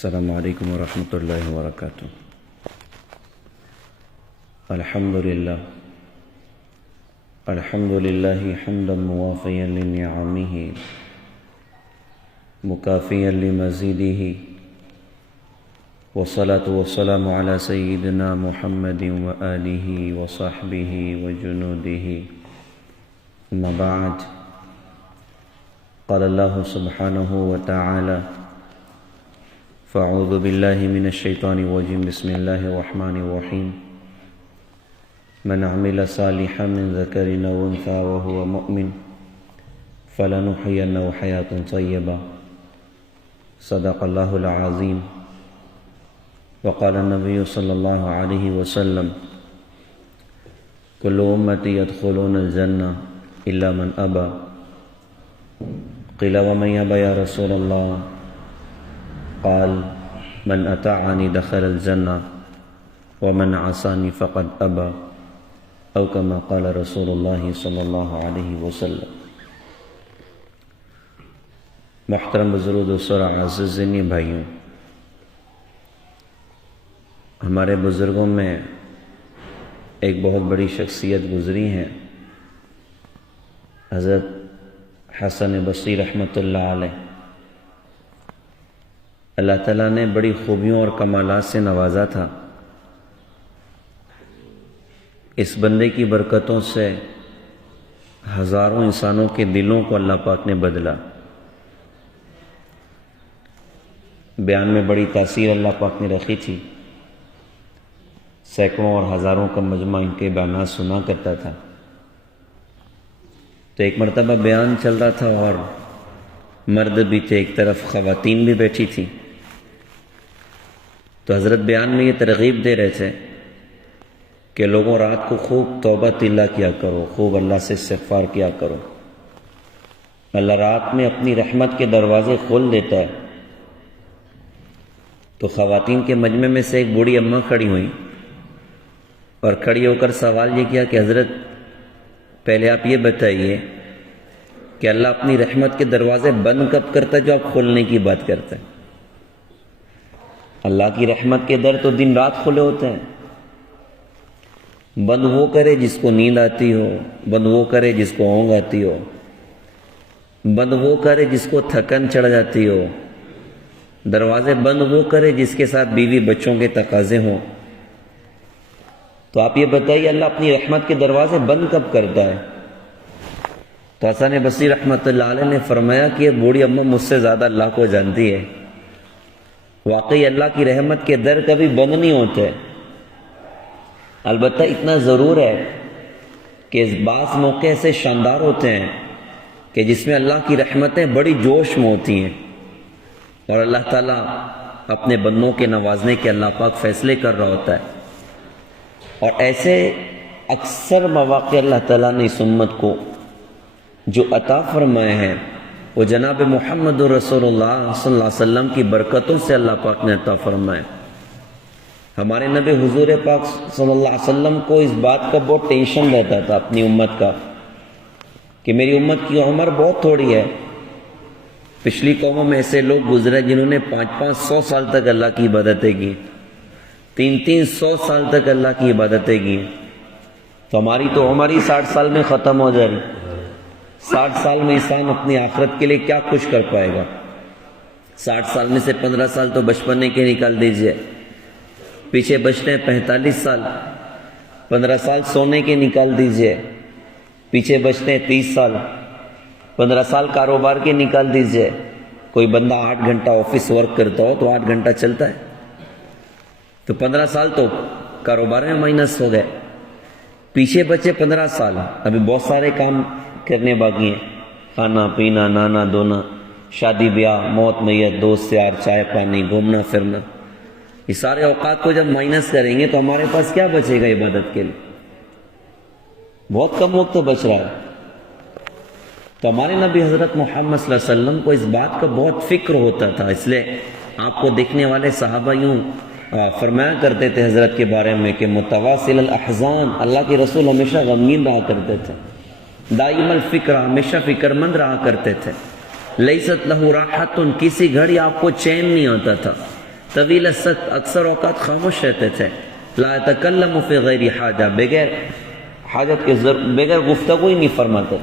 السلام علیکم ورحمۃ اللہ وبرکاتہ۔ الحمد للہ حمدا موافیا لنعمہ مکافیا لمزیدہ، والصلاة والسلام علی سیدنا محمد وآلہ وصحبہ وجنودہ، اما بعد، قال اللہ سبحانہ وتعالی: فاعوذ باللہ من الشیطان الرجیم، بسم اللہ الرحمن الرحیم۔ من عمل صالحا من ذکر او انثى وهو مؤمن فلنحيينه حیاة طیبہ، صدق اللہ العظیم۔ وقال النبی صلی اللہ علیہ وسلم: کل امتی يدخلون الجنہ الا من ابى، قیل ومن یابى یا رسول اللہ؟ قال: من اطاعنی دخل الجنہ ومن عصانی فقد ابى، او کما قال رسول اللہ صلی اللہ علیہ وسلم۔ محترم بزرگ دوستو، عزیزانی بھائیوں، ہمارے بزرگوں میں ایک بہت بڑی شخصیت گزری ہیں، حضرت حسن بصری رحمۃ اللہ علیہ۔ اللہ تعالیٰ نے بڑی خوبیوں اور کمالات سے نوازا تھا۔ اس بندے کی برکتوں سے ہزاروں انسانوں کے دلوں کو اللہ پاک نے بدلا۔ بیان میں بڑی تاثیر اللہ پاک نے رکھی تھی، سینکڑوں اور ہزاروں کا مجمع ان کے بیانات سنا کرتا تھا۔ تو ایک مرتبہ بیان چل رہا تھا اور مرد بھی تھے، ایک طرف خواتین بھی بیٹھی تھی، تو حضرت بیان میں یہ ترغیب دے رہے تھے کہ لوگوں رات کو خوب توبہ تلا کیا کرو، خوب اللہ سے استغفار کیا کرو، اللہ رات میں اپنی رحمت کے دروازے کھول دیتا ہے۔ تو خواتین کے مجمع میں سے ایک بوڑھی اماں کھڑی ہوئی اور کھڑی ہو کر سوال یہ کیا کہ حضرت پہلے آپ یہ بتائیے کہ اللہ اپنی رحمت کے دروازے بند کب کرتا ہے جو آپ کھولنے کی بات کرتے ہیں؟ اللہ کی رحمت کے در تو دن رات کھلے ہوتے ہیں۔ بند وہ کرے جس کو نیند آتی ہو، بند وہ کرے جس کو اونگ آتی ہو، بند وہ کرے جس کو تھکن چڑھ جاتی ہو، دروازے بند وہ کرے جس کے ساتھ بیوی بچوں کے تقاضے ہوں۔ تو آپ یہ بتائیے اللہ اپنی رحمت کے دروازے بند کب کرتا ہے؟ تو حسن بصری رحمۃ اللہ علیہ نے فرمایا کہ یہ بوڑھی اماں مجھ سے زیادہ اللہ کو جانتی ہے۔ واقعی اللہ کی رحمت کے در کبھی بند نہیں ہوتے، البتہ اتنا ضرور ہے کہ بعض موقع ایسے شاندار ہوتے ہیں کہ جس میں اللہ کی رحمتیں بڑی جوش میں ہوتی ہیں اور اللہ تعالیٰ اپنے بندوں کے نوازنے کے اللہ پاک فیصلے کر رہا ہوتا ہے۔ اور ایسے اکثر مواقع اللہ تعالیٰ نے اس امت کو جو عطا فرمائے ہیں وہ جناب محمد رسول اللہ صلی اللہ علیہ وسلم کی برکتوں سے اللہ پاک نے عطا فرمائے۔ ہمارے نبی حضور پاک صلی اللہ علیہ وسلم کو اس بات کا بہت ٹینشن رہتا تھا اپنی امت کا کہ میری امت کی عمر بہت تھوڑی ہے۔ پچھلی قوموں میں ایسے لوگ گزرے جنہوں نے 500 سال تک اللہ کی عبادتیں کی، 300 سال تک اللہ کی عبادتیں کی، تو ہماری تو عمر ہی 60 سال میں ختم ہو جائے گی۔ 60 سال میں انسان اپنی آخرت کے لیے کیا کچھ کر پائے گا؟ 60 سال میں سے 15 سال تو بچپنے کے نکال دیجئے، پیچھے بچتے ہیں 45 سال، 15 سال سونے کے نکال دیجئے، پیچھے بچتے ہیں 30 سال، 15 سال کاروبار کے نکال دیجئے۔ کوئی بندہ 8 گھنٹہ آفس ورک کرتا ہو تو 8 گھنٹہ چلتا ہے، تو 15 سال تو کاروبار میں مائنس ہو گئے۔ پیچھے بچے 15 سال، ابھی بہت سارے کام کرنے باقی ہیں، کھانا پینا، نانا دھونا، شادی بیاہ، موت میت، دوست یار، چائے پانی، گھومنا پھرنا، یہ سارے اوقات کو جب مائنس کریں گے تو ہمارے پاس کیا بچے گا عبادت کے لیے؟ بہت کم وقت تو بچ رہا ہے۔ تو ہمارے نبی حضرت محمد صلی اللہ علیہ وسلم کو اس بات کا بہت فکر ہوتا تھا، اس لیے آپ کو دیکھنے والے صحابہ یوں فرمایا کرتے تھے حضرت کے بارے میں کہ متواصل الاحزان، اللہ کے رسول ہمیشہ غمگین رہا کرتے تھے، دائم الفکر، ہمیشہ فکر مند رہا کرتے تھے۔ لیست لہ راحت، کسی گھڑی آپ کو چین نہیں آتا تھا، طویل سخت اکثر اوقات خاموش رہتے تھے. لا یتکلم فی غیر حاجہ، بغیر حاجت کے بغیر گفتگو ہی نہیں فرماتے.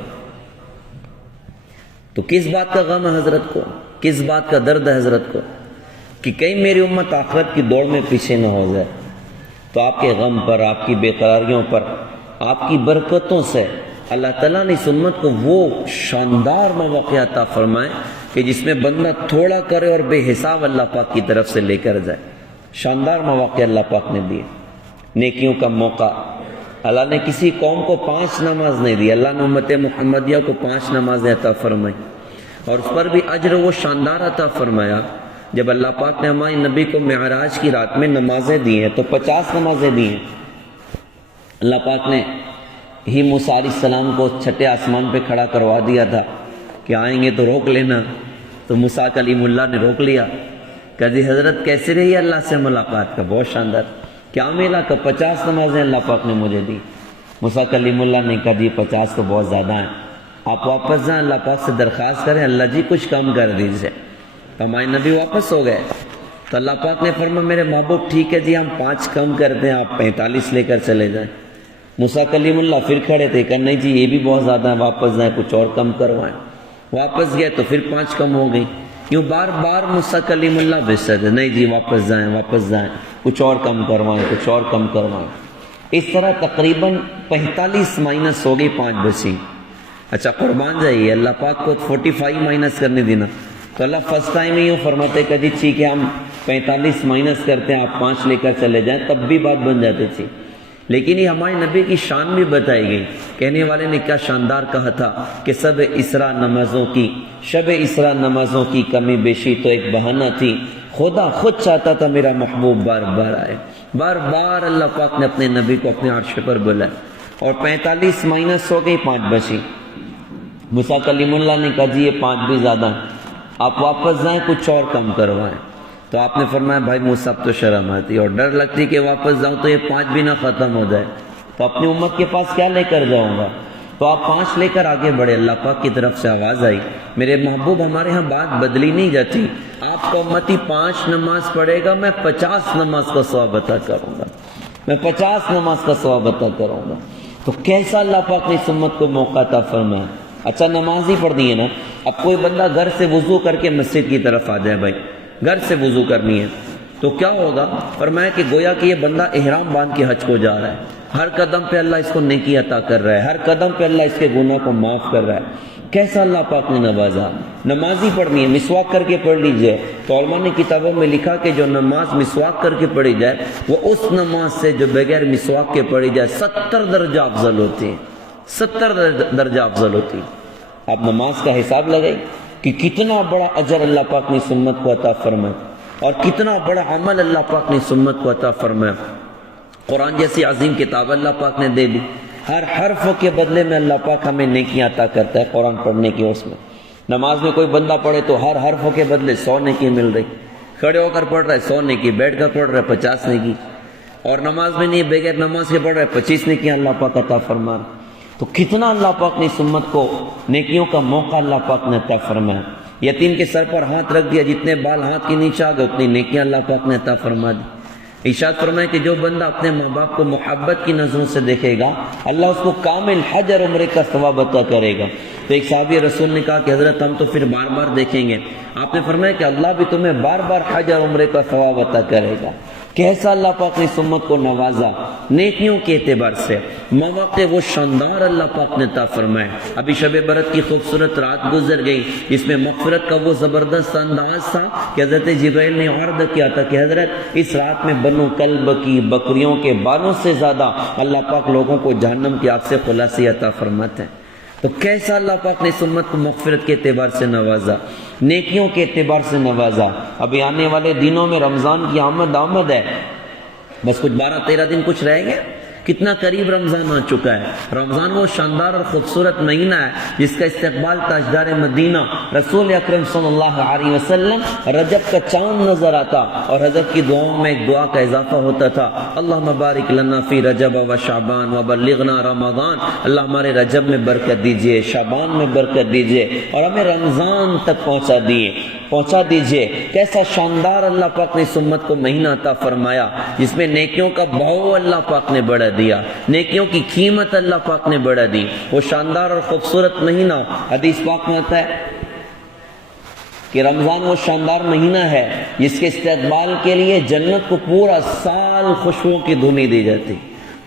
تو کس بات کا غم ہے حضرت کو، کس بات کا درد ہے حضرت کو کہ کہیں میری امت آخرت کی دوڑ میں پیچھے نہ ہو جائے. تو آپ کے غم پر، آپ کی بے قراریوں پر، آپ کی برکتوں سے اللہ تعالیٰ نے اس امت کو وہ شاندار مواقع عطا فرمائے کہ جس میں بندہ تھوڑا کرے اور بے حساب اللہ پاک کی طرف سے لے کر جائے. شاندار مواقع اللہ پاک نے دیے، نیکیوں کا موقع. اللہ نے کسی قوم کو 5 نماز نہیں دی، اللہ نے امت محمدیہ کو 5 نمازیں عطا فرمائی، اور اس پر بھی اجر وہ شاندار عطا فرمایا. جب اللہ پاک نے ہمارے نبی کو معراج کی رات میں نمازیں دی ہیں تو 50 نمازیں دی ہیں. اللہ پاک نے ہی موسیٰ علیہ السلام کو چھٹے آسمان پہ کھڑا کروا دیا تھا کہ آئیں گے تو روک لینا. تو موسیٰ کلیم اللہ نے روک لیا. کہ جی حضرت کیسے رہی اللہ سے ملاقات؟ کا بہت شاندار. کیا ملا؟ کہ 50 نمازیں اللہ پاک نے مجھے دی. موسیٰ کلیم اللہ نے کہا جی 50 تو بہت زیادہ ہیں، آپ واپس جائیں، اللہ پاک سے درخواست کریں اللہ جی کچھ کم کر دیجیے. تو ہمارے نبی واپس ہو گئے. تو اللہ پاک نے فرمایا میرے محبوب ٹھیک ہے جی ہم 5 کم کرتے ہیں، آپ 45 لے کر چلے جائیں. موسیٰ کلیم اللہ پھر کھڑے تھے کہ نہیں جی یہ بھی بہت زیادہ ہیں، واپس جائیں کچھ اور کم کروائیں. واپس گئے تو پھر 5 کم ہو گئی. یوں بار بار موسیٰ کلیم اللہ بھیجتے تھے نہیں جی واپس جائیں، واپس جائیں، کچھ اور کم کروائیں، کچھ اور کم کروائیں. اس طرح تقریباً 45 مائنس ہو گئی، 5 بچی. اچھا قربان جائیے، اللہ پاک کو 45 مائنس کرنے دینا. تو اللہ فرسٹ ٹائم ہی یوں فرماتے کہ جی ٹھیک ہے ہم 45 مائنس کرتے ہیں، آپ 5 لے کر چلے جائیں، تب بھی بات بن جاتی تھی. لیکن یہ ہمارے نبی کی شان بھی بتائی گئی. کہنے والے نے کیا شاندار کہا تھا کہ شب اسراء نمازوں کی کمی بیشی تو ایک بہانہ تھی، خدا خود چاہتا تھا میرا محبوب بار بار آئے. بار بار اللہ پاک نے اپنے نبی کو اپنے عرش پر بلایا. اور 45 مائنس ہو گئی، 5 بچی. موسیٰ کلیم اللہ نے کہا جی یہ 5 بھی زیادہ ہیں، آپ واپس جائیں کچھ اور کم کروائیں. تو آپ نے فرمایا بھائی موسیٰ اب تو شرم آتی اور ڈر لگتی کہ واپس جاؤں تو یہ 5 بھی نہ ختم ہو جائے، تو اپنی امت کے پاس کیا لے کر جاؤں گا. تو آپ 5 لے کر آگے بڑھے. اللہ پاک کی طرف سے آواز آئی میرے محبوب ہمارے ہاں بات بدلی نہیں جاتی، آپ کا امتی 5 نماز پڑھے گا میں 50 نماز کا ثواب عطا کروں گا، میں 50 نماز کا ثواب عطا کروں گا. تو کیسا اللہ پاک نے اس امت کو موقع عطا فرمایا. اچھا نماز ہی پڑھنی ہے نا. اب کوئی بندہ گھر سے وضو کر کے مسجد کی طرف آ جائے، بھائی گھر سے وضو کرنی ہے تو کیا ہوگا؟ فرمایا کہ گویا کہ یہ بندہ احرام باندھ کے حج کو جا رہا ہے. ہر قدم پہ اللہ اس کو نیکی عطا کر رہا ہے، ہر قدم پہ اللہ اس کے گناہ کو معاف کر رہا ہے. کیسا اللہ پاک نے نوازا. نماز ہی پڑھنی ہے، مسواک کر کے پڑھ لیجئے. تو علماء نے کتابوں میں لکھا کہ جو نماز مسواک کر کے پڑھی جائے وہ اس نماز سے جو بغیر مسواک کے پڑھی جائے 70 درجہ افضل ہوتی ہے، 70 درجہ افضل ہوتی ہے. آپ نماز کا حساب لگائیں کہ کتنا بڑا اجر اللہ پاک نے سنت کو عطا فرمایا اور کتنا بڑا عمل اللہ پاک نے سنت کو عطا فرمایا. قرآن جیسی عظیم کتاب اللہ پاک نے دے دی. ہر حرف کے بدلے میں اللہ پاک ہمیں نیکیاں عطا کرتا ہے قرآن پڑھنے کی. اس میں نماز میں کوئی بندہ پڑھے تو ہر حرف کے بدلے 100 نیکی مل رہی. کھڑے ہو کر پڑھ رہا ہے 100 نیکی، بیٹھ کر پڑھ رہا ہے 50 نیکی، اور نماز میں نہیں بغیر نماز کے پڑھ رہا ہے 25 نیکیاں اللہ پاک عطا فرما رہا. تو کتنا اللہ پاک نے اس امت کو نیکیوں کا موقع اللہ پاک نے عطا فرمایا. یتیم کے سر پر ہاتھ رکھ دیا، جتنے بال ہاتھ کے نیچے آ گئے اتنی نیکیاں اللہ پاک نے عطا فرما دی. ارشاد فرمایا کہ جو بندہ اپنے ماں باپ کو محبت کی نظروں سے دیکھے گا اللہ اس کو کامل حج اور عمرے کا ثواب عطا کرے گا. تو ایک صحابی رسول نے کہا کہ حضرت ہم تو پھر بار بار دیکھیں گے. آپ نے فرمایا کہ اللہ بھی تمہیں بار بار حج اور عمرے کا ثواب عطا کرے گا. کیسا اللہ پاک نے اس امت کو نوازا نیکیوں کے اعتبار سے. مواقع وہ شاندار اللہ پاک نے عطا فرمائے. ابھی شب برات کی خوبصورت رات گزر گئی جس میں مغفرت کا وہ زبردست انداز تھا کہ حضرت جبرائیل نے عرض کیا تھا کہ حضرت اس رات میں بنو کلب کی بکریوں کے بالوں سے زیادہ اللہ پاک لوگوں کو جہنم کی آگ سے خلاصی عطا فرماتے ہیں. تو کیسا اللہ پاک نے اس امت کو مغفرت کے اعتبار سے نوازا، نیکیوں کے اعتبار سے نوازا. ابھی آنے والے دنوں میں رمضان کی آمد ہے، بس کچھ 12-13 دن کچھ رہیں گے. کتنا قریب رمضان آ چکا ہے۔ رمضان وہ شاندار اور خوبصورت مہینہ ہے جس کا استقبال تاجدار مدینہ رسول اکرم صلی اللہ علیہ وسلم رجب کا چاند نظر آتا اور حضرت کی دعاؤں میں ایک دعا کا اضافہ ہوتا تھا، اللہم بارک لنا فی رجب و شعبان و بلغنا رمضان، اللہ ہمارے رجب میں برکت دیجئے، شعبان میں برکت دیجئے اور ہمیں رمضان تک پہنچا دیجئے۔ کیسا شاندار اللہ پاک نے اس امت کو مہینہ عطا فرمایا جس میں نیکیوں کا بھاؤ اللہ پاک نے بڑھا دیا، نیکیوں کی قیمت اللہ پاک نے بڑھا دی۔ وہ شاندار اور خوبصورت مہینہ، حدیث پاک میں آتا ہے کہ رمضان وہ شاندار مہینہ ہے جس کے استقبال کے لیے جنت کو پورا سال خوشبوؤں کی دھنی دی جاتی،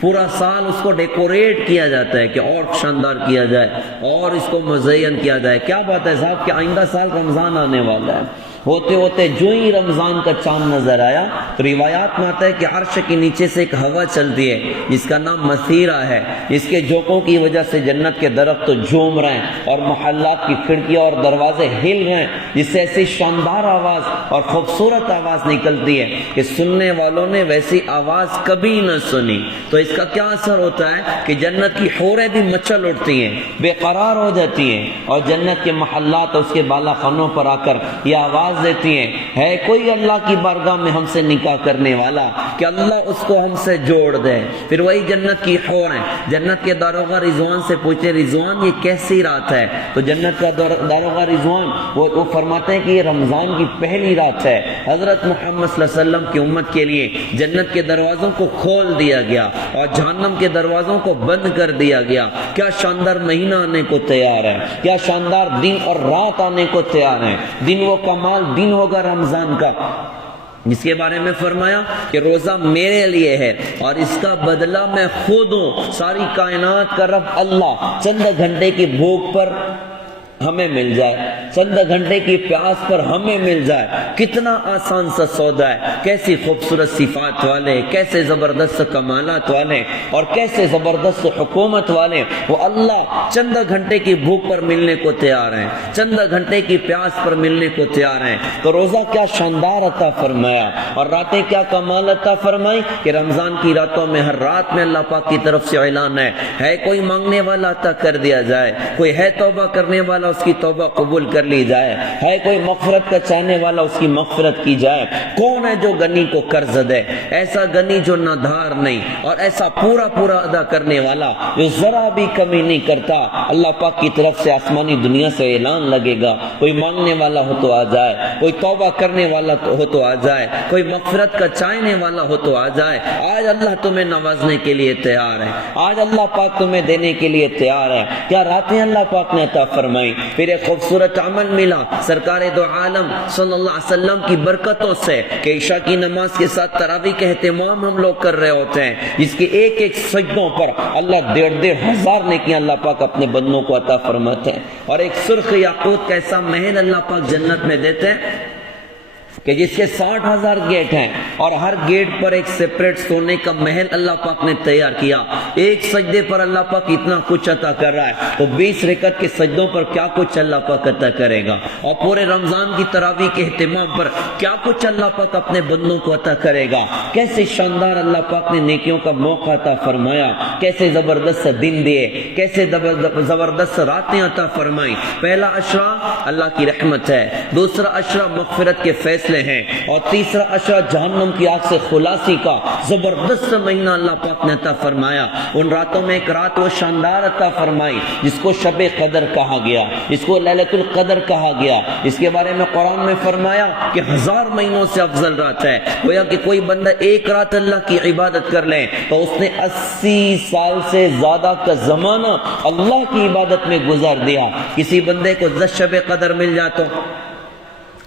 پورا سال اس کو ڈیکوریٹ کیا جاتا ہے کہ اور شاندار کیا جائے اور اس کو مزین کیا جائے۔ کیا بات ہے صاحب کہ آئندہ سال رمضان آنے والا ہے، ہوتے ہوتے جو ہی رمضان کا چاند نظر آیا تو روایات میں آتا ہے کہ عرش کے نیچے سے ایک ہوا چلتی ہے جس کا نام مسیرہ ہے، اس کے جھونکوں کی وجہ سے جنت کے درخت تو جھوم رہے ہیں اور محلات کی کھڑکیاں اور دروازے ہل رہے ہیں، جس سے ایسی شاندار آواز اور خوبصورت آواز نکلتی ہے کہ سننے والوں نے ویسی آواز کبھی نہ سنی۔ تو اس کا کیا اثر ہوتا ہے کہ جنت کی حوریں بھی مچل اٹھتی ہیں، بے قرار ہو جاتی ہیں اور جنت کے محلات اور اس کے بالا خانوں پر آ کر یہ آواز دیتی ہیں، ہے کوئی اللہ کی بارگاہ میں ہم سے نکاح کرنے والا کہ اللہ اس کو ہم سے جوڑ دے۔ پھر وہی جنت کی حوریں جنت کے داروغہ رضوان سے پوچھتے، رضوان یہ کیسی رات ہے؟ تو جنت کا داروغہ رضوان وہ فرماتے ہیں کہ یہ رمضان کی پہلی رات ہے، حضرت محمد صلی اللہ علیہ وسلم کی امت کے لیے جنت کے دروازوں کو کھول دیا گیا اور جہنم کے دروازوں کو بند کر دیا گیا۔ کیا شاندار مہینہ آنے کو تیار ہے، کیا شاندار دن اور رات آنے کو تیار ہے۔ دن وہ کمال دن ہوگا رمضان کا جس کے بارے میں فرمایا کہ روزہ میرے لیے ہے اور اس کا بدلہ میں خود ہوں، ساری کائنات کا رب اللہ چند گھنٹے کی بھوک پر ہمیں مل جائے، چند گھنٹے کی پیاس پر ہمیں مل جائے، کتنا آسان سا سودا ہے۔ کیسی خوبصورت صفات والے، کیسے زبردست کمالات والے اور کیسے زبردست حکومت والے، وہ اللہ چند گھنٹے کی بھوک پر ملنے کو تیار ہیں، چند گھنٹے کی پیاس پر ملنے کو تیار ہیں۔ تو روزہ کیا شاندار عطا فرمایا اور راتیں کیا کمال عطا فرمائی کہ رمضان کی راتوں میں ہر رات میں اللہ پاک کی طرف سے اعلان ہے کوئی مانگنے والا عطا کر دیا جائے، کوئی ہے توبہ کرنے والا اس کی توبہ قبول کر لی جائے، ہے کوئی مغفرت کا چاہنے والا اس کی مغفرت کی جائے۔ کون ہے جو غنی کو قرض دے؟ ایسا غنی جو نہ دھار نہیں اور ایسا پورا پورا ادا کرنے والا جو ذرا بھی کمی نہیں کرتا۔ اللہ پاک کی طرف سے آسمانی دنیا سے اعلان لگے گا، کوئی مانگنے والا ہو تو آ جائے، کوئی توبہ کرنے والا ہو تو آ جائے، کوئی مغفرت کا چاہنے والا ہو تو آ جائے۔ آج اللہ تمہیں نوازنے کے لیے تیار ہے، آج اللہ پاک تمہیں دینے کے لیے تیار ہے۔ کیا راتیں اللہ پاک نے عطا فرمائی، پھر ایک خوبصورت عمل ملا سرکار دو عالم صلی اللہ علیہ وسلم کی برکتوں سے کہ عشاء کی نماز کے ساتھ تراویح کا اہتمام ہم لوگ کر رہے ہوتے ہیں، جس کے ایک ایک سجدوں پر اللہ 1,500 نیکیاں اللہ پاک اپنے بندوں کو عطا فرماتے ہیں، اور ایک سرخ یاقوت کا ایسا محل اللہ پاک جنت میں دیتے ہیں کہ جس کے 60,000 گیٹ ہیں اور ہر گیٹ پر ایک سیپریٹ سونے کا محل اللہ پاک نے تیار کیا۔ ایک سجدے پر اللہ پاک اتنا کچھ عطا کر رہا ہے تو 20 رکعت کے سجدوں پر کیا کچھ اللہ پاک عطا کرے گا، اور پورے رمضان کی تراویح کے اہتمام پر کیا کچھ اللہ پاک اپنے بندوں کو عطا کرے گا۔ کیسے شاندار اللہ پاک نے نیکیوں کا موقع عطا فرمایا، کیسے زبردست دن دیے، کیسے زبردست راتیں عطا فرمائی۔ پہلا عشرہ اللہ کی رحمت ہے، دوسرا عشرہ مغفرت کے فیصلے ہیں، اور تیسرا عشرہ جہنم کی آگ سے خلاصی کا زبردست مہینہ اللہ پاک نے عطا فرمایا۔ ان راتوں میں ایک رات وہ شاندار عطا فرمائی جس کو شب قدر کہا گیا، جس کو لیلۃ القدر کہا گیا، اس کے بارے میں قرآن میں فرمایا کہ 1000 مہینوں سے افضل رات ہے۔ گویا کہ کوئی بندہ ایک رات اللہ کی عبادت کر لے تو اس نے 80 سال سے زیادہ کا زمانہ اللہ کی عبادت میں گزار دیا۔ کسی بندے کو 10 شب قدر مل جائے تو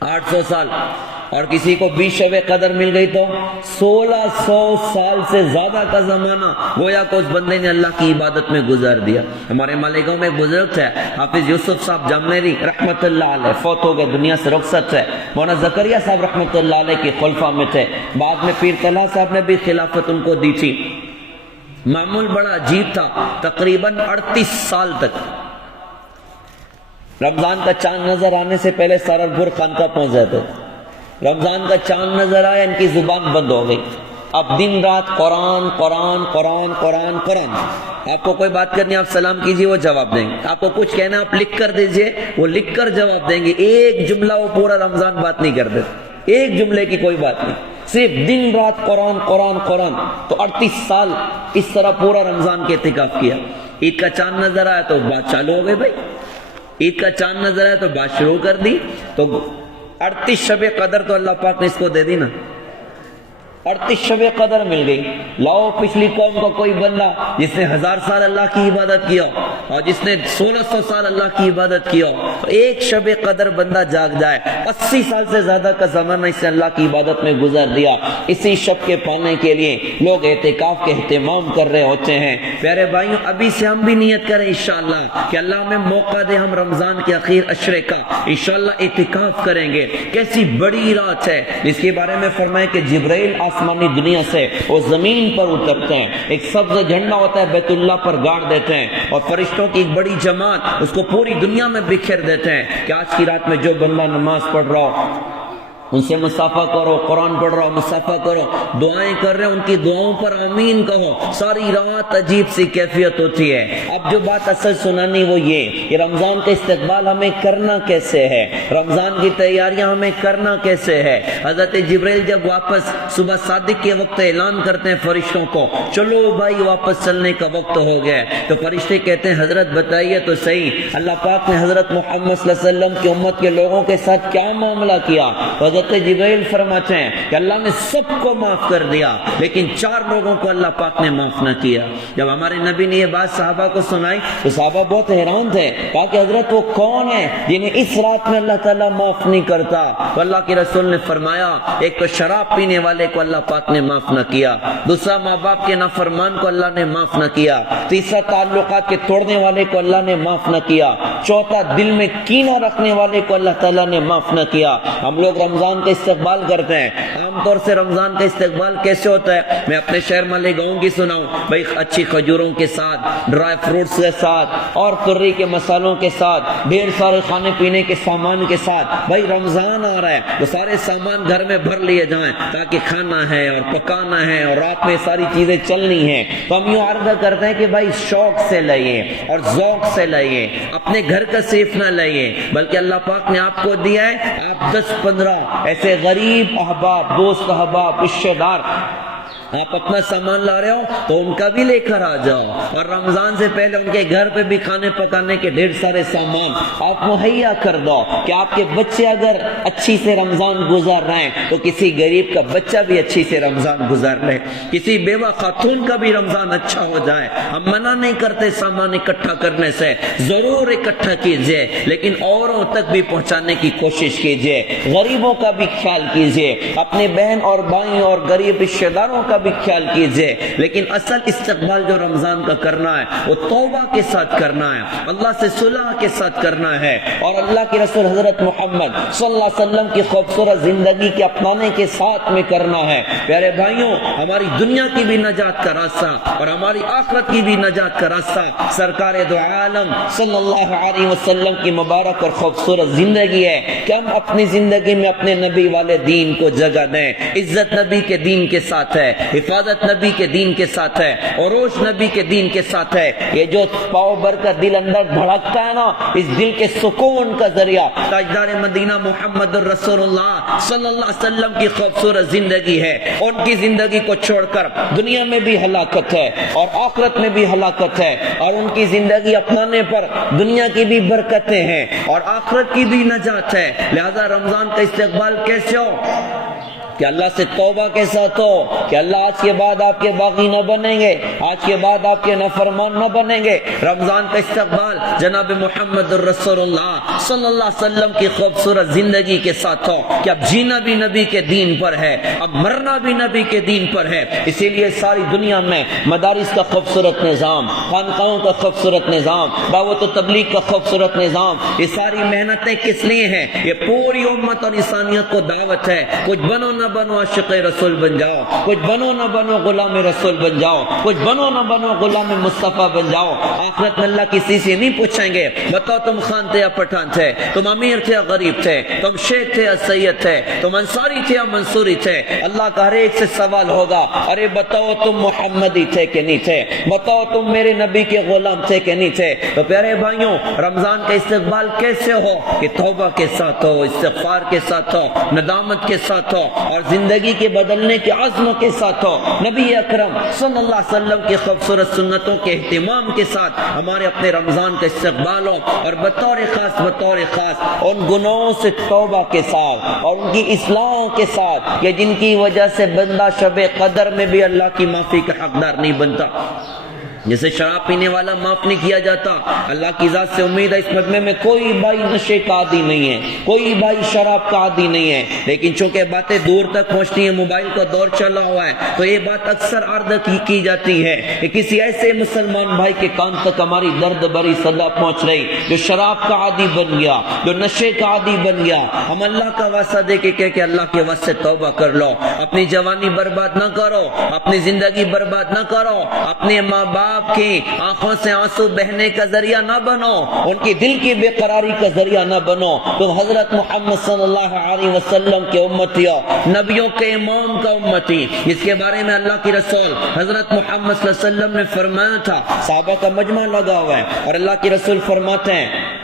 800 سال، اور کسی کو 20 شب قدر مل گئی تو 1600 سال سے زیادہ کا زمانہ گویا کہ اس بندے نے اللہ کی عبادت میں گزار دیا۔ ہمارے مالیگاؤں میں ایک بزرگ تھے حافظ یوسف صاحب جامنیری رحمت اللہ علیہ، فوت ہو گئے، دنیا سے رخصت ہے۔ مولانا زکریا صاحب رحمت اللہ علیہ کے خلفاء میں تھے، بعد میں پیر طلحہ صاحب نے بھی خلافت ان کو دی تھی۔ معمول بڑا عجیب تھا، تقریباً 38 سال تک رمضان کا چاند نظر آنے سے پہلے سہارنپور خانقاہ پہنچ جاتے تھے۔ رمضان کا چاند نظر آیا، ان کی زبان بند ہو گئی، اب دن رات قرآن قرآن قرآن قرآن قرآن. آپ کو کوئی بات کرنی آپ سلام کیجئے وہ جواب دیں گے. آپ کو کچھ کہنا آپ لکھ کر دیجئے وہ لکھ کر جواب دیں گے. ایک جملہ وہ پورا رمضان بات نہیں کرتے, ایک جملے کی کوئی بات نہیں, صرف دن رات قرآن قرآن قرآن. تو 38 سال اس طرح پورا رمضان کے اعتکاف کیا. عید کا چاند نظر آیا تو بات چالو ہو گئی بھائی, عید کا چاند نظر آیا تو بات شروع کر دی. تو 38 شب قدر تو اللہ پاک نے اس کو دے دی نا, 38 شب قدر مل گئی. لاؤ پچھلی قوم کا کوئی بندہ جس نے 1000 سال اللہ کی عبادت کیا اور جس نے 1600 سال اللہ کی عبادت کیا, ایک شب قدر بندہ جاگ جائے. 80 سال سے زیادہ کا زمانہ اس نے اللہ کی عبادت میں گزر دیا. اسی شب کے پانے کے لیے لوگ اعتکاف کے اہتمام کر رہے ہوتے ہیں. پیارے بھائیوں, ابھی سے ہم بھی نیت کریں انشاءاللہ کہ اللہ ہمیں موقع دے, ہم رمضان کے اخیر عشرے کا انشاءاللہ اعتکاف کریں گے. کیسی بڑی رات ہے جس کے بارے میں فرمائے کہ جبرائیل آسمانی دنیا سے وہ زمین پر اترتے ہیں, ایک سبز جھنڈا ہوتا ہے بیت اللہ پر گاڑ دیتے ہیں اور فرشتوں کی ایک بڑی جماعت اس کو پوری دنیا میں بکھیر دیتے ہیں کہ آج کی رات میں جو بندہ نماز پڑھ رہا ہو ان سے مصافحہ کرو, قرآن پڑھ رہا ہو مصافحہ کرو, دعائیں کر رہے ہیں ان کی دعاؤں پر آمین کہو. ساری رات عجیب سی کیفیت ہوتی ہے. اب جو بات اصل سنانی وہ یہ کہ رمضان کا استقبال ہمیں کرنا کیسے ہے, رمضان کی تیاریاں ہمیں کرنا کیسے ہے. حضرت جبرائیل جب واپس صبح صادق کے وقت اعلان کرتے ہیں فرشتوں کو, چلو بھائی واپس چلنے کا وقت ہو گیا, تو فرشتے کہتے ہیں حضرت بتائیے تو صحیح, اللہ پاک نے حضرت محمد صلی اللہ علیہ وسلم کی امت کے لوگوں کے ساتھ کیا معاملہ کیا. حضرت جبرائیل فرماتے ہیں کہ اللہ نے سب کو معاف کر دیا لیکن 4 لوگوں کو اللہ پاک نے معاف نہ کیا. جب ہمارے نبی نے یہ بات صحابہ کو سنائی تو صحابہ بہت حیران تھے, کہا کہ حضرت وہ کون ہے جنہیں اس رات میں اللہ تعالیٰ معاف نہیں کرتا. تو اللہ کے رسول نے فرمایا ایک تو شراب پینے والے کو اللہ پاک نے معاف نہ کیا, دوسرا ماں باپ کے نافرمان کو اللہ نے معاف نہ کیا, تیسرا تعلقات کے توڑنے والے کو اللہ نے معاف نہ کیا, چوتھا دل میں کینہ رکھنے والے کو اللہ تعالیٰ نے معاف نہ کیا. ہم لوگ رمضان کا استقبال کرتے ہیں. عام طور سے رمضان کا استقبال کیسے ہوتا ہے, میں اپنے شہر والے گاؤں کی سناؤں بھائی, اچھی کھجوروں کے ساتھ, ڈرائی فروٹس کے ساتھ اور تری کے مسالوں کے ساتھ, ڈھیر سارے کھانے پینے کے سامان کے ساتھ. بھائی رمضان آ رہا ہے تو سارے سامان گھر میں بھر لیے جائیں تاکہ کھانا ہے اور پکانا ہے اور رات میں ساری چیزیں چلنی ہیں. تو ہم یوں عرض کرتے ہیں کہ بھائی شوق سے لائیے اور ذوق سے لائیے, اپنے گھر کا صرف نہ لائیے بلکہ اللہ پاک نے آپ کو دیا ہے, آپ 10-15 ایسے غریب احباب, دوست احباب, رشتہ دار آپ اپنا سامان لا رہے ہو تو ان کا بھی لے کر آ جاؤ, اور رمضان سے پہلے ان کے گھر پہ بھی کھانے پکانے کے ڈھیر سارے سامان آپ مہیا کر دو کہ آپ کے بچے اگر اچھی سے رمضان گزار رہے ہیں تو کسی غریب کا بچہ بھی اچھی سے رمضان گزار لے, کسی بیوہ خاتون کا بھی رمضان اچھا ہو جائے. ہم منع نہیں کرتے سامان اکٹھا کرنے سے, ضرور اکٹھا کیجئے لیکن اوروں تک بھی پہنچانے کی کوشش کیجئے, غریبوں کا بھی خیال کیجئے, اپنے بہن اور بھائی اور غریب رشتہ داروں کا بھی خیال کیجئے. لیکن اصل استقبال جو رمضان کا کرنا ہے وہ توبہ کے ساتھ کرنا ہے, اللہ سے صلح کے ساتھ کرنا ہے, اور اللہ کے رسول حضرت محمد صلی اللہ علیہ وسلم کی خوبصورت زندگی کے اپنانے کے ساتھ میں کرنا ہے. پیارے بھائیوں, ہماری دنیا کی بھی نجات کا راستہ اور ہماری آخرت کی بھی نجات کا راستہ سرکار دو عالم صلی اللہ علیہ وسلم کی مبارک اور خوبصورت زندگی ہے کہ ہم اپنی زندگی میں اپنے نبی والے دین کو جگہ دیں. عزت نبی کے دین کے ساتھ ہے, حفاظت نبی کے دین کے ساتھ ہے, عروج نبی کے دین کے ساتھ ہے. یہ جو پاؤ بھر کا دل اندر دھڑکتا ہے نا, اس دل کے سکون کا ذریعہ تاجدار مدینہ محمد الرسول اللہ صلی اللہ علیہ وسلم کی خوبصورت زندگی ہے. ان کی زندگی کو چھوڑ کر دنیا میں بھی ہلاکت ہے اور آخرت میں بھی ہلاکت ہے, اور ان کی زندگی اپنانے پر دنیا کی بھی برکتیں ہیں اور آخرت کی بھی نجات ہے. لہذا رمضان کا استقبال کیسے ہو کہ اللہ سے توبہ کے ساتھ ہو کہ اللہ آج کے بعد آپ کے باغی نہ بنیں گے, آج کے بعد آپ کے نافرمان نہ بنیں گے. رمضان کا استقبال جناب محمد الرسول اللہ صلی اللہ علیہ وسلم کی خوبصورت زندگی کے ساتھ ہو کہ اب جینا بھی نبی کے دین پر ہے, اب مرنا بھی نبی کے دین پر ہے. اسی لیے ساری دنیا میں مدارس کا خوبصورت نظام, خانقاہوں کا خوبصورت نظام, دعوت و تبلیغ کا خوبصورت نظام, یہ ساری محنتیں کس لیے ہیں؟ یہ پوری امت اور انسانیت کو دعوت ہے, کچھ بنو نہ بنو عاشق رسول بن جاؤ، کچھ بنو نہ بنو غلام رسول بن جاؤ، کچھ بنو نہ بنو غلام مصطفیٰ بن جاؤ۔ آخرت میں اللہ کسی سے نہیں پوچھیں گے بتاؤ تم خان تھے یا پٹھان تھے، تم امیر تھے یا غریب تھے، تم شیخ تھے یا سید تھے، تم انصاری تھے یا منصوری تھے۔ اللہ کا ہر ایک سے سوال ہوگا، ارے بتاؤ تم محمدی تھے کہ نہیں تھے، بتاؤ تم میرے نبی کے غلام تھے کہ نہیں تھے۔ تو پیارے بھائیوں، رمضان کا استقبال کیسے ہو کہ توبہ کے ساتھ ہو، استغفار کے ساتھ ہو، ندامت کے ساتھ ہو، اور زندگی کے بدلنے کے عزم کے ساتھ ہو۔ نبی اکرم صلی اللہ علیہ وسلم کی خوبصورت سنتوں کے اہتمام کے ساتھ ہمارے اپنے رمضان کا استقبال ہو، اور بطور خاص ان گناہوں سے توبہ کے ساتھ اور ان کی اصلاح کے ساتھ کہ جن کی وجہ سے بندہ شب قدر میں بھی اللہ کی معافی کا حقدار نہیں بنتا۔ جیسے شراب پینے والا معاف نہیں کیا جاتا، اللہ کی ذات سے امید ہے اس مجمع میں کوئی بھائی نشے کا عادی نہیں ہے، کوئی بھائی شراب کا عادی نہیں ہے، لیکن چونکہ باتیں دور تک پہنچتی ہیں، موبائل کا دور چلا ہوا ہے، تو یہ بات اکثر عرض کی جاتی ہے کہ کسی ایسے مسلمان بھائی کے کان تک ہماری درد بھری صدا پہنچ رہی جو شراب کا عادی بن گیا، جو نشے کا عادی بن گیا، ہم اللہ کا واسطہ دے کے کہ اللہ کے واسطے توبہ کر لو، اپنی جوانی برباد نہ کرو، اپنی زندگی برباد نہ کرو، اپنے ماں باپ کی آنکھوں سے آنسو بہنے کا ذریعہ نہ بنو، ان کی دل کی بے قراری کا ذریعہ نہ بنو۔ تم حضرت محمد صلی اللہ علیہ وسلم کے امتی ہو، نبیوں کے امام کا امتی، جس کے بارے میں اللہ کی رسول حضرت محمد صلی اللہ علیہ وسلم نے فرمایا تھا، صحابہ کا مجمع لگا ہوا ہے اور اللہ کی رسول فرماتے ہیں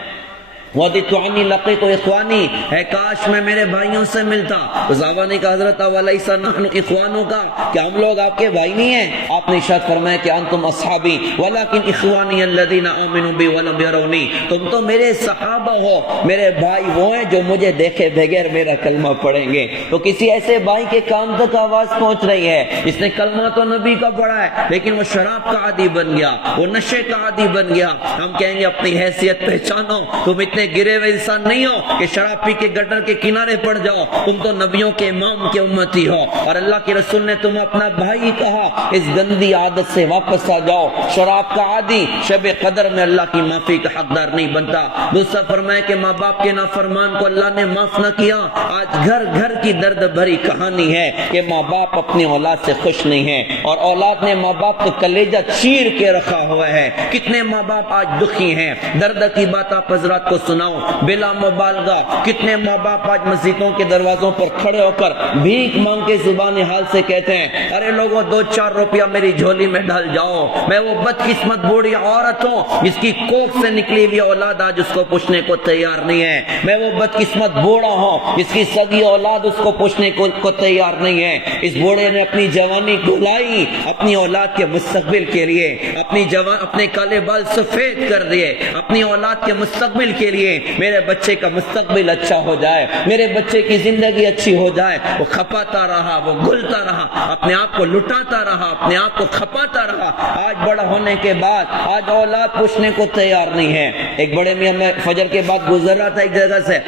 وَدِدْتُ عَنِّي لَقِيتُ إِخْوَانِي، ہے کاش میں میرے بھائیوں سے ملتا۔ تو صحابہ نے کہا حضرت وَلَيْسَ نَحْنُ إِخْوَانُكَ، کہ ہم لوگ آپ کے بھائی نہیں ہیں؟ آپ نے ارشاد فرمایا کہ أَنْتُمْ أَصْحَابِي وَلَكِنْ إِخْوَانِي الَّذِينَ آمَنُوا بِي وَلَمْ يَرَوْنِي، تم تو میرے صحابہ ہو، میرے بھائی وہ ہیں جو مجھے دیکھے بغیر میرا کلمہ پڑھیں گے۔ تو کسی ایسے بھائی کے کان تک آواز پہنچ رہی ہے جس نے کلمہ تو نبی کا پڑھا ہے لیکن وہ شراب کا عادی بن گیا، وہ نشے کا عادی بن گیا، ہم کہیں گے اپنی حیثیت پہچانو، تم اتنے گرے ہوئے انسان نہیں ہو کہ شراب پی کے گٹر کے کنارے پڑ جاؤ، تم تو نبیوں کے امام کے امتی ہو، اور اللہ کے رسول نے تم اپنا بھائی کہا، اس گندی عادت سے واپس آ جاؤ۔ شراب کا عادی شب قدر میں اللہ کی معافی کا حقدار نہیں بنتا۔ دوسرا فرمایا کہ ماں باپ کے نافرمان کو اللہ نے معاف نہ کیا۔ آج گھر گھر کی درد بھری کہانی ہے کہ ماں باپ اپنی اولاد سے خوش نہیں ہیں، اور اولاد نے ماں باپ کو کلیجہ چیر کے رکھا ہوا ہے۔ کتنے ماں باپ آج دکھی ہیں، درد کی بات آپ حضرات کو سناؤ بلا مبالغہ، کتنے ماں باپ آج مسجدوں کے دروازوں پر کھڑے ہو کر بھیک مانگ کے زبان حال سے کہتے ہیں ارے لوگوں 2-4 روپیہ میری جھولی میں ڈال جاؤ، میں وہ بدقسمت بوڑھی عورت ہوں جس کی کوکھ سے نکلی ہوئی اولاد آج اس کو پوچھنے کو تیار نہیں ہے، میں وہ بدقسمت بوڑھا ہوں جس کی سگی اولاد اس کو پوچھنے کو تیار نہیں ہے۔ اس بوڑھے نے اپنی جوانی گلائی اپنی اولاد کے مستقبل کے لیے، اپنے کالے بال سفید کر دیے اپنی اولاد کے مستقبل کے لیے، میرے بچے کا مستقبل اچھا ہو جائے، میرے بچے کی زندگی اچھی ہو جائے۔ وہ کھپاتا رہا، وہ گلتا رہا، اپنے آپ کو لٹاتا رہا، اپنے آپ کو کھپاتا رہا۔ آج بڑا ہونے کے بعد آج اولاد پوچھنے کو تیار نہیں ہے۔ ایک بڑے میاں، میں فجر کے بعد گزر رہا تھا ایک جگہ سے،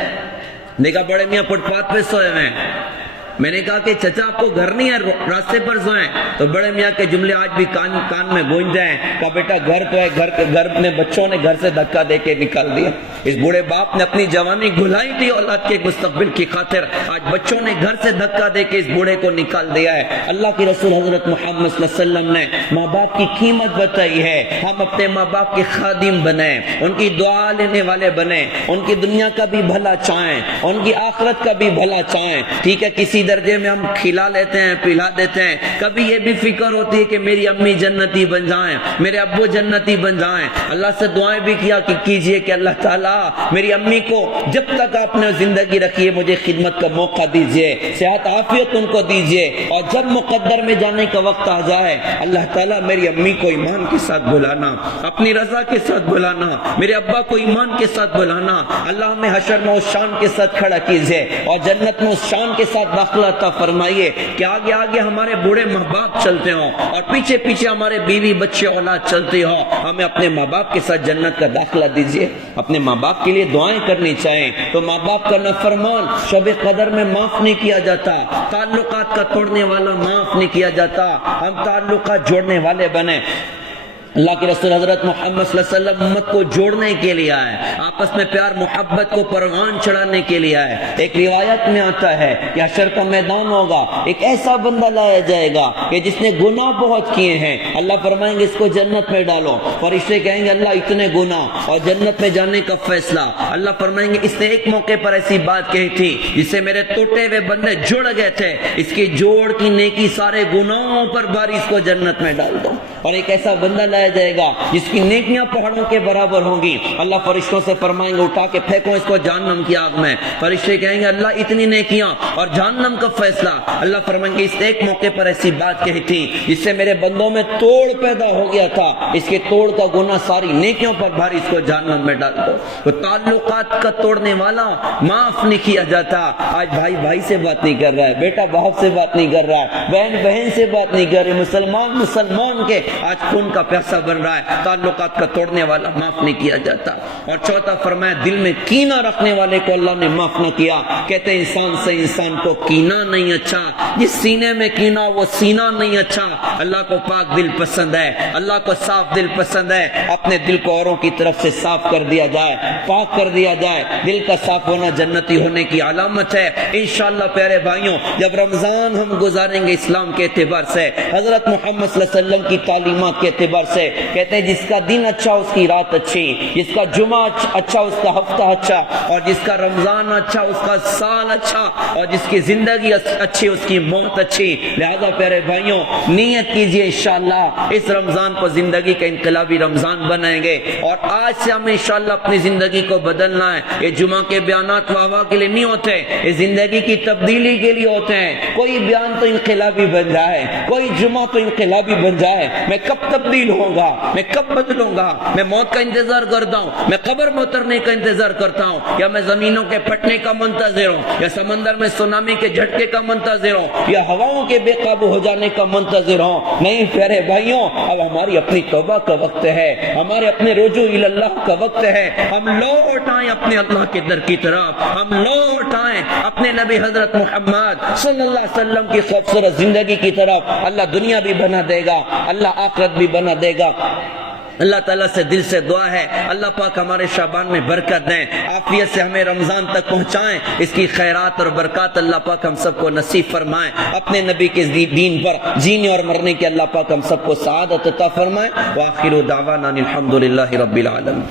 دیکھا بڑے میاں فٹ پاتھ پہ سوئے ہوئے ہیں۔ میں نے کہا کہ چچا آپ کو گھر نہیں ہے، راستے پر سوئیں؟ تو بڑے میاں کے جملے آج بھی کان میں گونج رہے ہیں۔ کہا بیٹا گھر تو ہے، گھر میں بچوں نے گھر سے دھکا دے کے نکال دیا۔ اس بوڑھے باپ نے اپنی جوانی گھلائی تھی اولاد کے مستقبل کی خاطر، آج بچوں نے گھر سے دھکا دے کے اس بوڑھے کو نکال دیا ہے۔ اللہ کی رسول حضرت محمد صلی اللہ علیہ وسلم نے ماں باپ کی قیمت بتائی ہے۔ ہم اپنے ماں باپ کے خادم بنیں، ان کی دعا لینے والے بنیں، ان کی دنیا کا بھی بھلا چاہیں، ان کی آخرت کا بھی بھلا چاہیں۔ ٹھیک ہے، کسی درجے میں ہم کھلا لیتے ہیں، پلا دیتے ہیں، کبھی یہ بھی فکر ہوتی ہے کہ میری امی جنتی بن جائیں، میرے ابو جنتی بن جائیں۔ اللہ سے دعائیں بھی کیجئے کہ اللہ تعالیٰ میری امی کو جب تک آپ نے زندگی رکھی ہے مجھے خدمت کا موقع دیجئے، صحت عافیت ان کو دیجئے، اور جب مقدر میں جانے کا وقت آ جائے اللہ تعالیٰ میری امی کو ایمان کے ساتھ بلانا، اپنی رضا کے ساتھ بلانا، میرے ابا کو ایمان کے ساتھ بلانا۔ اللہ ہمیں حشر میں اس شان کے ساتھ کھڑا کیجئے اور جنت میں اس شان کے ساتھ داخلہ عطا فرمائیے کہ آگے آگے ہمارے بوڑھے ماں باپ چلتے ہوں اور پیچھے پیچھے ہمارے بیوی بچے اولاد چلتی ہو۔ ہمیں اپنے ماں باپ کے ساتھ جنت کا داخلہ دیجئے، اپنے ماں باپ کے لیے دعائیں کرنی چاہیں۔ تو ماں باپ کا نافرمان شب قدر میں معاف نہیں کیا جاتا، تعلقات کا توڑنے والا معاف نہیں کیا جاتا۔ ہم تعلقات جوڑنے والے بنیں۔ اللہ کے رسول حضرت محمد صلی اللہ علیہ وسلم امت کو جوڑنے کے لیے آئے، آپس میں پیار محبت کو پروان چڑھانے کے لیے آئے۔ ایک روایت میں آتا ہے کہ حشر کا میدان ہوگا، ایک ایسا بندہ لایا جائے گا کہ جس نے گناہ بہت کیے ہیں، اللہ فرمائیں گے اس کو جنت میں ڈالو، فرشتے کہیں گے اللہ اتنے گناہ اور جنت میں جانے کا فیصلہ، اللہ فرمائیں گے اس نے ایک موقع پر ایسی بات کہی تھی جس سے میرے ٹوٹے ہوئے بندے جڑ گئے تھے، اس کی جوڑ کی نیکی سارے گناہوں پر بھاری، اس کو جنت میں ڈال دو۔ اور ایک ایسا بندہ لایا جائے گا جس کی نیکیاں پہاڑوں کے برابر ہوں گی، اللہ فرشتوں سے فرمائیں گے اٹھا کے پھینکو اس کو جہنم کی آگ میں، فرشتے کہیں گے اللہ اتنی نیکیاں اور جہنم کا فیصلہ، اللہ فرمائیں گے اس نے ایک موقع پر ایسی بات کہی تھی جس سے میرے بندوں میں توڑ پیدا ہو گیا تھا، اس کے توڑ کا گناہ ساری نیکیوں پر بھاری، اس کو جہنم میں ڈال دو۔ تو تعلقات کا توڑنے والا معاف نہیں کیا جاتا۔ آج بھائی بھائی سے بات نہیں کر رہا ہے، بیٹا باپ سے بات نہیں کر رہا ہے، بہن بہن سے بات نہیں کر رہی، مسلمان کے آج خون کا پیاسا بن رہا ہے، تعلقات کا توڑنے والا معاف نہیں کیا جاتا۔ اور چوتھا فرمایا دل میں کینہ رکھنے والے کو اللہ نے معاف نہ کیا، کہتے ہیں انسان سے انسان کو کینہ نہیں اچھا، جس سینے میں کینہ وہ سینہ نہیں اچھا۔ اللہ کو پاک دل پسند ہے، اللہ کو صاف دل پسند ہے، اپنے دل کو اوروں کی طرف سے صاف کر دیا جائے، پاک کر دیا جائے، دل کا صاف ہونا جنتی ہونے کی علامت ہے۔ انشاءاللہ پیارے بھائیوں جب رمضان ہم گزاریں گے اسلام کے اعتبار سے، حضرت محمد صلی اللہ علیہ وسلم کی تعلیمات کے اعتبار سے، کہتے ہیں جس کا دن اچھا اس کی رات اچھی، جس کا جمعہ اچھا اس کا ہفتہ اچھا، اور جس کا رمضان اچھا اس کا سال اچھا، اور جس کی زندگی اچھی اس کی موت اچھی۔ لہذا پیارے بھائیوں نیت کیجئے انشاءاللہ اس رمضان کو زندگی کا انقلابی رمضان بنائیں گے، اور آج سے ہمیں انشاءاللہ اپنی زندگی کو بدلنا ہے۔ یہ جمعہ کے بیانات واہ واہ کے لیے نہیں ہوتے، یہ زندگی کی تبدیلی کے لیے ہوتے ہیں۔ کوئی بیان تو انقلابی بن جائے، کوئی جمعہ تو انقلابی بن جائے، میں کب تبدیل ہوں گا، میں کب بدلوں گا، میں موت کا انتظار کرتا ہوں، میں قبر میں اترنے کا انتظار کرتا ہوں، یا میں زمینوں کے پھٹنے کا منتظر ہوں، یا سمندر میں سونامی کے جھٹکے کا منتظر ہوں، یا ہواؤں کے بے قابو ہو جانے کا منتظر ہوں۔ نہیں پیارے بھائیوں اب ہماری اپنی توبہ کا وقت ہے، ہمارے اپنے رجوع الی اللہ کا وقت ہے۔ ہم لوٹ آئیں اپنے اللہ کے در کی طرف، ہم لوٹ آئیں اپنے نبی حضرت محمد صلی اللہ علیہ وسلم کی خوبصورت زندگی کی طرف۔ اللہ دنیا بھی بنا دے گا، اللہ آخرت بھی بنا دے گا۔ اللہ تعالیٰ سے دل سے دعا ہے اللہ پاک ہمارے شعبان میں برکت دیں، عافیت سے ہمیں رمضان تک پہنچائیں، اس کی خیرات اور برکات اللہ پاک ہم سب کو نصیب فرمائیں، اپنے نبی کے دین پر جینے اور مرنے کے اللہ پاک ہم سب کو سعادت عطا فرمائیں۔ وآخر دعوانا الحمدللہ رب العالمین۔